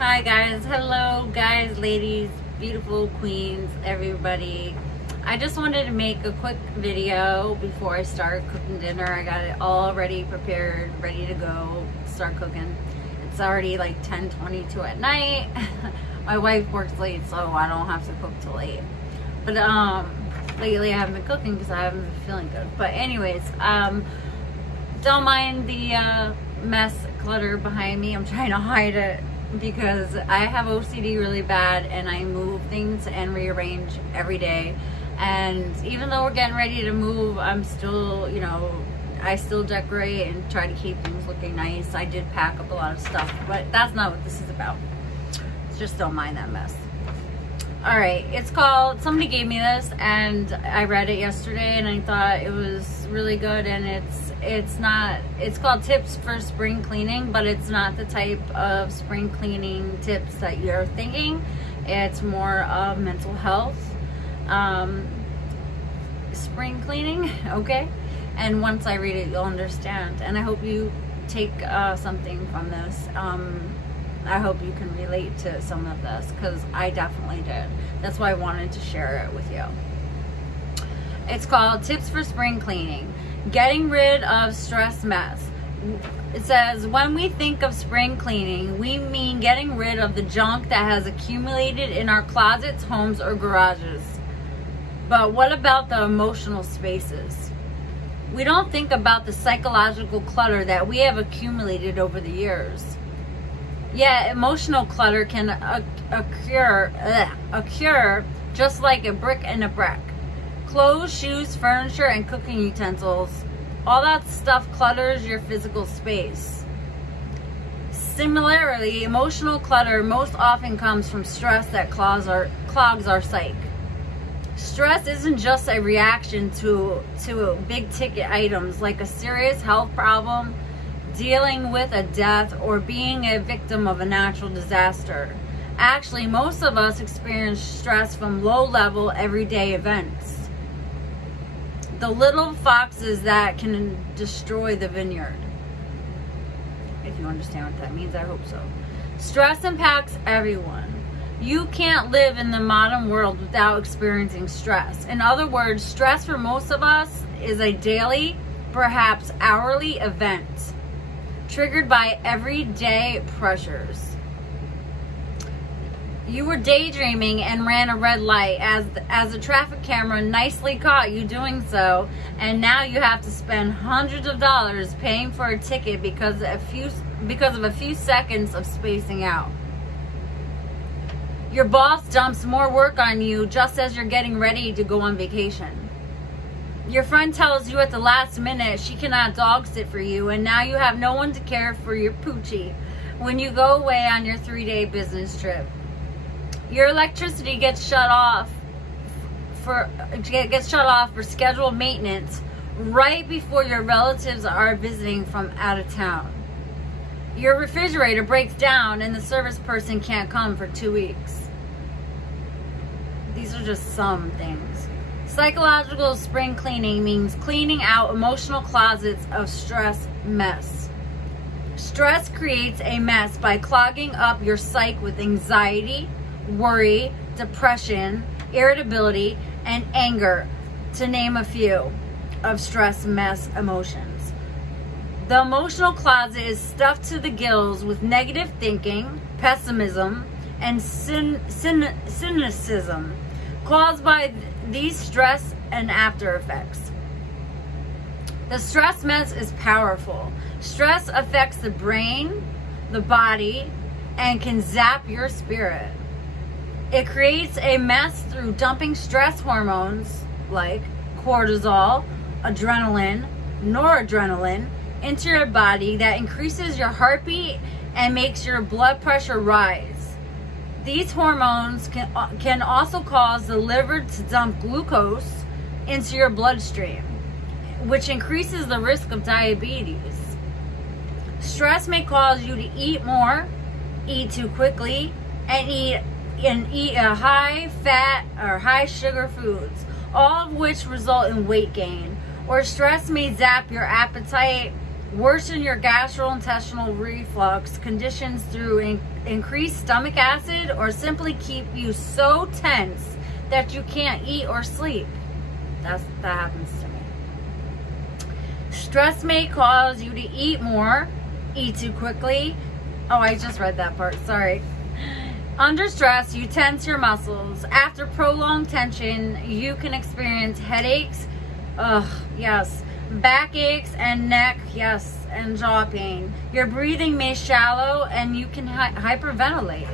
Hi guys, hello guys, ladies, beautiful queens, everybody. I just wanted to make a quick video before I start cooking dinner. I got it all ready, prepared, ready to go, start cooking. It's already like 10:22 at night. My wife works late, so I don't have to cook till 8. But lately I haven't been cooking because I haven't been feeling good. But anyways, don't mind the mess, clutter behind me. I'm trying to hide it because I have OCD really bad and I move things and rearrange every day. And even though we're getting ready to move, I'm still, you know, I still decorate and try to keep things looking nice. I did pack up a lot of stuff, but that's not what this is about. Just don't mind that mess. All right, it's called, somebody gave me this and I read it yesterday and I thought it was really good, and it's called Tips for Spring Cleaning, but it's not the type of spring cleaning tips that you're thinking. It's more of mental health spring cleaning, okay? And once I read it, you'll understand, and I hope you take something from this. I hope you can relate to some of this, because I definitely did. That's why I wanted to share it with you. It's called Tips for Spring Cleaning. Getting rid of stress mess. It says, when we think of spring cleaning, we mean getting rid of the junk that has accumulated in our closets, homes, or garages. But what about the emotional spaces? We don't think about the psychological clutter that we have accumulated over the years. Yeah, emotional clutter can occur just like a brick in a brick. Clothes, shoes, furniture, and cooking utensils. All that stuff clutters your physical space. Similarly, emotional clutter most often comes from stress that clogs our psyche. Stress isn't just a reaction to big ticket items like a serious health problem, dealing with a death, or being a victim of a natural disaster. Actually, most of us experience stress from low-level everyday events. The little foxes that can destroy the vineyard. If you understand what that means, I hope so. Stress impacts everyone. You can't live in the modern world without experiencing stress. In other words, stress for most of us is a daily, perhaps hourly event, triggered by everyday pressures. You were daydreaming and ran a red light as a traffic camera nicely caught you doing so, and now you have to spend hundreds of dollars paying for a ticket because of a few seconds of spacing out. Your boss dumps more work on you just as you're getting ready to go on vacation. Your friend tells you at the last minute she cannot dog sit for you, and now you have no one to care for your poochie when you go away on your 3-day business trip. Your electricity gets shut off for scheduled maintenance right before your relatives are visiting from out of town. Your refrigerator breaks down and the service person can't come for 2 weeks. These are just some things. Psychological spring cleaning means cleaning out emotional closets of stress mess. Stress creates a mess by clogging up your psyche with anxiety, worry, depression, irritability, and anger, to name a few of stress mess emotions. The emotional closet is stuffed to the gills with negative thinking, pessimism, and cynicism caused by these stress and after effects. The stress mess is powerful. Stress affects the brain, the body, and can zap your spirit. It creates a mess through dumping stress hormones like cortisol, adrenaline, noradrenaline into your body that increases your heartbeat and makes your blood pressure rise. These hormones can also cause the liver to dump glucose into your bloodstream, which increases the risk of diabetes. Stress may cause you to eat more, eat too quickly, and eat high fat or high sugar foods, all of which result in weight gain. Or stress may zap your appetite worsen your gastrointestinal reflux conditions through increased stomach acid, or simply keep you so tense that you can't eat or sleep. That happens to me. Stress may cause you to eat more, eat too quickly. Oh, I just read that part, sorry. Under stress, you tense your muscles. After prolonged tension, you can experience headaches, yes, backaches and neck, yes, and jaw pain. Your breathing may shallow and you can hyperventilate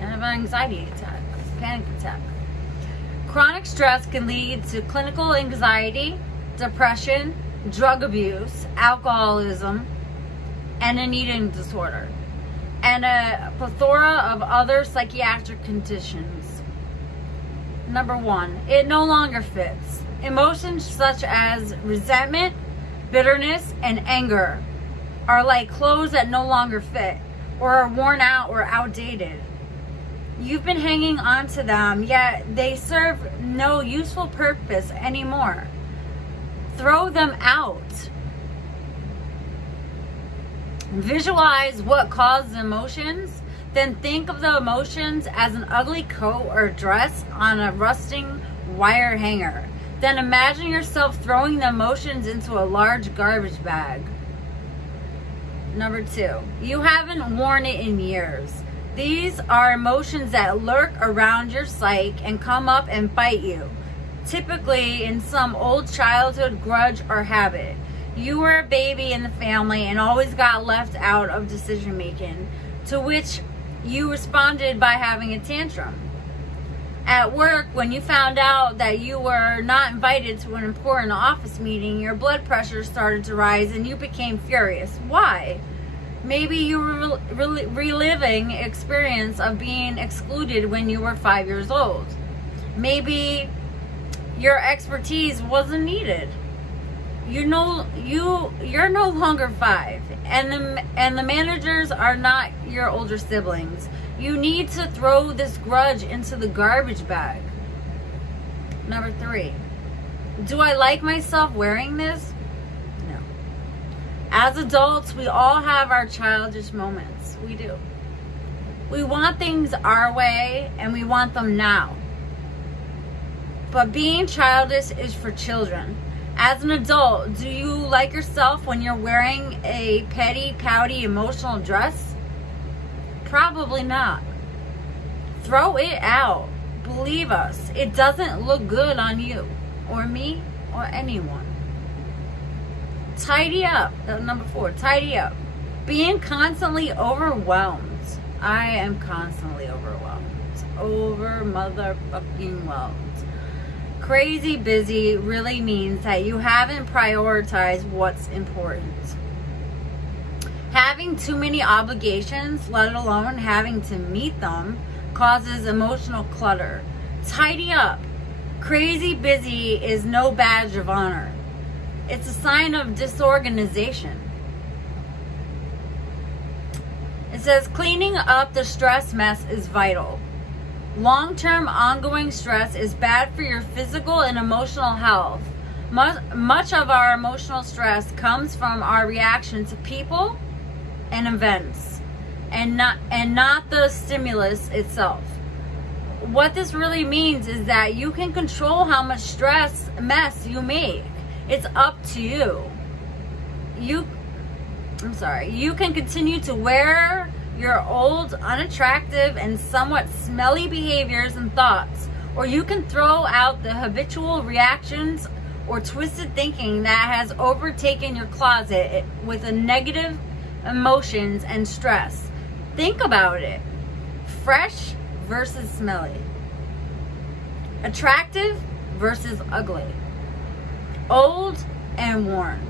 and have an anxiety attack, panic attack. Chronic stress can lead to clinical anxiety, depression, drug abuse, alcoholism, and an eating disorder, and a plethora of other psychiatric conditions. Number 1, it no longer fits. Emotions such as resentment, bitterness, and anger are like clothes that no longer fit or are worn out or outdated. You've been hanging on to them, yet they serve no useful purpose anymore. Throw them out. Visualize what caused the emotions, then think of the emotions as an ugly coat or dress on a rusting wire hanger. Then imagine yourself throwing the emotions into a large garbage bag. Number 2, you haven't worn it in years. These are emotions that lurk around your psyche and come up and bite you, typically in some old childhood grudge or habit. You were a baby in the family and always got left out of decision making, to which you responded by having a tantrum. At work, when you found out that you were not invited to an important office meeting, your blood pressure started to rise and you became furious. Why? Maybe you were reliving experience of being excluded when you were 5 years old. Maybe your expertise wasn't needed. You're no longer 5, and the managers are not your older siblings. You need to throw this grudge into the garbage bag. Number 3, do I like myself wearing this? No. As adults, we all have our childish moments. We do. We want things our way, and we want them now. But being childish is for children. As an adult, do you like yourself when you're wearing a petty, pouty, emotional dress? Probably not. Throw it out. Believe us, it doesn't look good on you, or me, or anyone. Tidy up. Number 4, tidy up. Being constantly overwhelmed. I am constantly overwhelmed. Over motherfucking whelmed. Crazy busy really means that you haven't prioritized what's important. Having too many obligations, let alone having to meet them, causes emotional clutter. Tidy up. Crazy busy is no badge of honor. It's a sign of disorganization. It says cleaning up the stress mess is vital. Long-term ongoing stress is bad for your physical and emotional health. Much of our emotional stress comes from our reaction to people and events, and not the stimulus itself. What this really means is that you can control how much stress mess you make. It's up to you. You can continue to wear your old, unattractive, and somewhat smelly behaviors and thoughts, or you can throw out the habitual reactions or twisted thinking that has overtaken your closet with a negative emotions and stress. Think about it. Fresh versus smelly. Attractive versus ugly. Old and worn.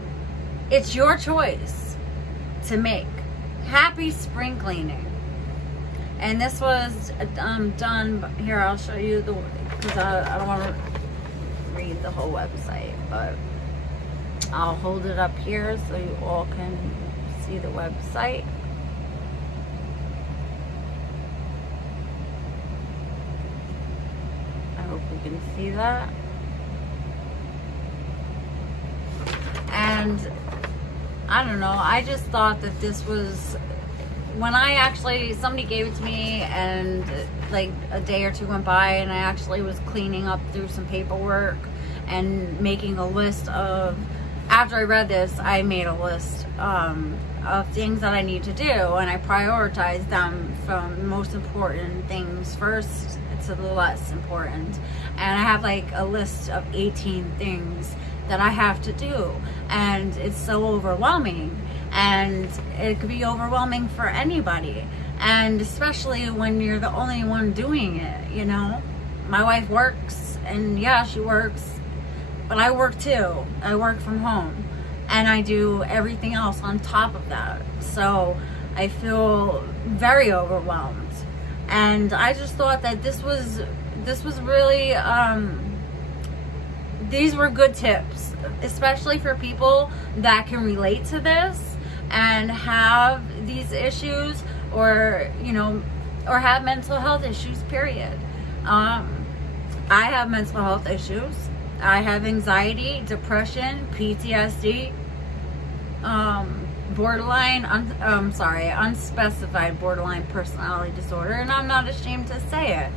It's your choice to make. Happy spring cleaning. And this was done here. I'll show you because I don't want to read the whole website, but I'll hold it up here so you all can see the website. I hope we can see that. I don't know, I just thought that this was, when somebody gave it to me, and like a day or two went by and I actually was cleaning up through some paperwork and making a list of, after I read this, I made a list of things that I need to do, and I prioritized them from the most important things first to the less important. And I have like a list of 18 things that I have to do, and it's so overwhelming, and it could be overwhelming for anybody, and especially when you're the only one doing it, you know. My wife works, and yeah, she works, but I work too. I work from home, and I do everything else on top of that, so I feel very overwhelmed. And I just thought that this was really these were good tips, especially for people that can relate to this and have these issues, or you know, or have mental health issues, period. I have mental health issues. I have anxiety, depression, PTSD, unspecified borderline personality disorder, and I'm not ashamed to say it.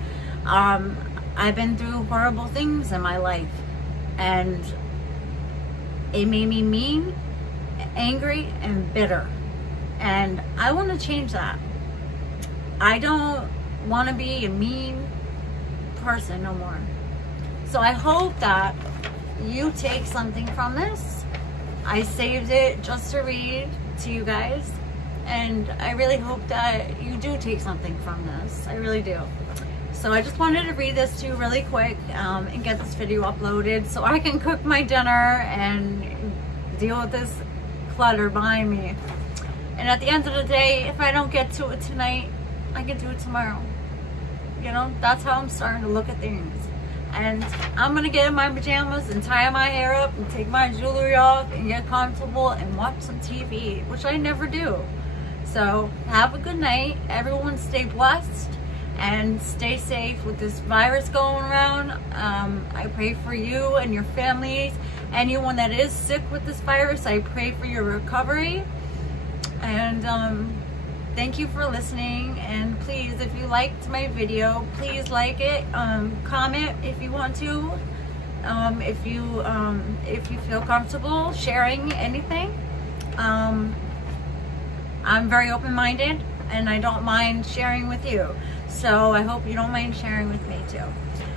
I've been through horrible things in my life, and it made me mean, angry, and bitter, and I want to change that. I don't want to be a mean person no more. So I hope that you take something from this. I saved it just to read to you guys, and I really hope that you do take something from this. I really do. So I just wanted to read this to you really quick and get this video uploaded so I can cook my dinner and deal with this clutter behind me. And at the end of the day, if I don't get to it tonight, I can do it tomorrow. You know, that's how I'm starting to look at things. And I'm gonna get in my pajamas and tie my hair up and take my jewelry off and get comfortable and watch some TV, which I never do. So have a good night. Everyone stay blessed and stay safe with this virus going around. I pray for you and your families. Anyone that is sick with this virus, I pray for your recovery. And thank you for listening, and please, if you liked my video, please like it, comment if you want to, if you feel comfortable sharing anything. I'm very open-minded, and I don't mind sharing with you, so I hope you don't mind sharing with me too.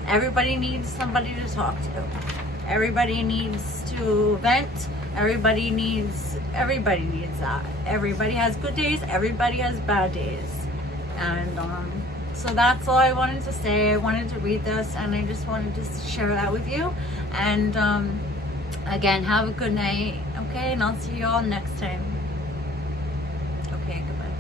Everybody needs somebody to talk to. Everybody needs to vent. Everybody needs that. Everybody has good days, everybody has bad days. And so that's all I wanted to say. I wanted to read this, and I just wanted to share that with you. And again, have a good night, okay? And I'll see you all next time. Okay, goodbye.